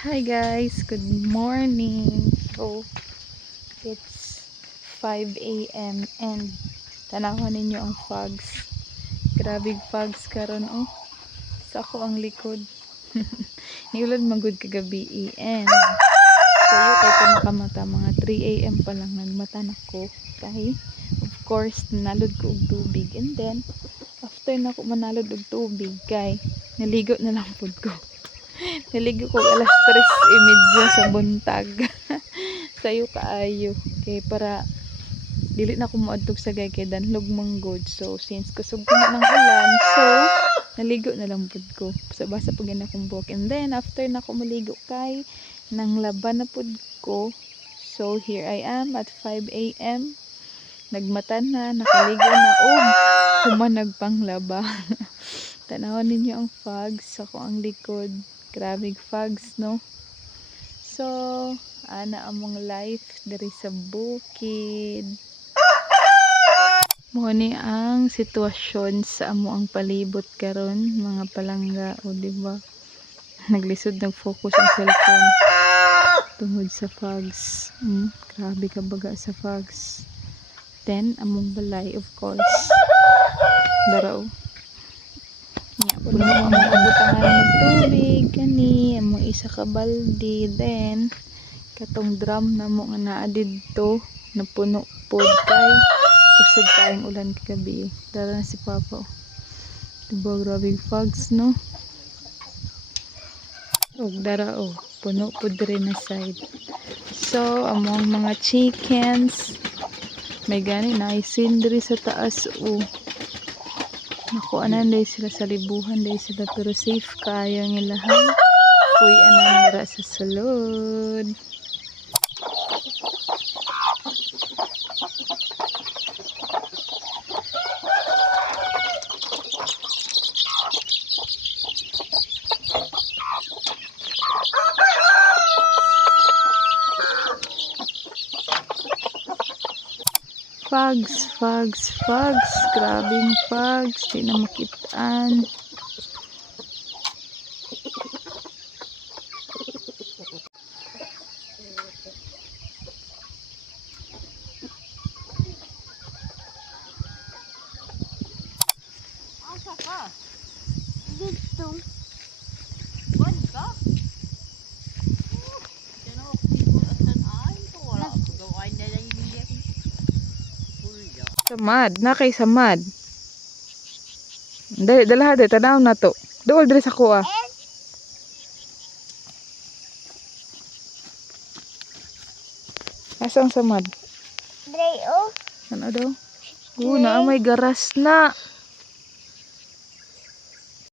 Hi guys, good morning. So, it's 5 a.m. and tanawan ninyo ang fogs. Grabing fogs karon oh. Sa ako ang likod. Niulad magud kagabi and sayo kay ko nakamata mga 3 a.m. pa lang nagmata nako. Kay of course nalod ko og tubig and then after na ko manalod og tubig kay naligo na lang pud ko. Naligo ko alas 3:30 sa buntag. Sayo kaayo kay para dili na ko moadtog sa gay kay danlog manggod. So since kusog ko na ng ulan, so naligo na lang pud ko. Basa-basa pag na akong buhok. And then after na ko maligo kay nang laban na pud ko. So here I am at 5 a.m. Nagmata na, nakaligo na og humanag panglaba. Tanawan ninyo ang fogs ako ang likod. Grabing fogs, no? So, ana among life diri sa bukid. Mo ni ang sitwasyon sa amo ang palibot karon, mga palangga, o di ba? Naglisod nag-focus ang cellphone tungod sa fogs. Grabe ka baga sa fogs. Then among balay, of course. Daraw. Puno ang abutangan ng tubig kani among isa ka balde, then katong drum na mo nga naa didto napuno pod kay kusog tayong ulan kagabi. Dara na si Papa. Diba grabe fogs, no? Og dara puno pod diri na side. So among mga chickens may gani na isin diri sa taas naku anan day sila sa libuhan day sila pero safe kayo ng ilahang kuy anan dara sa sulod. Fogs. Grabing fogs. Di na makitaan. Asa ka? Dito. Ban ka? Diyan ako siguro at tanay. Wala ako gawain na lang yung liyak. Samad. Na kay samad. Dalaha de. Tanaw na to. Dool diri sa kuha. Asa ang samad? Dre, oh. Ano daw? Na may garas na.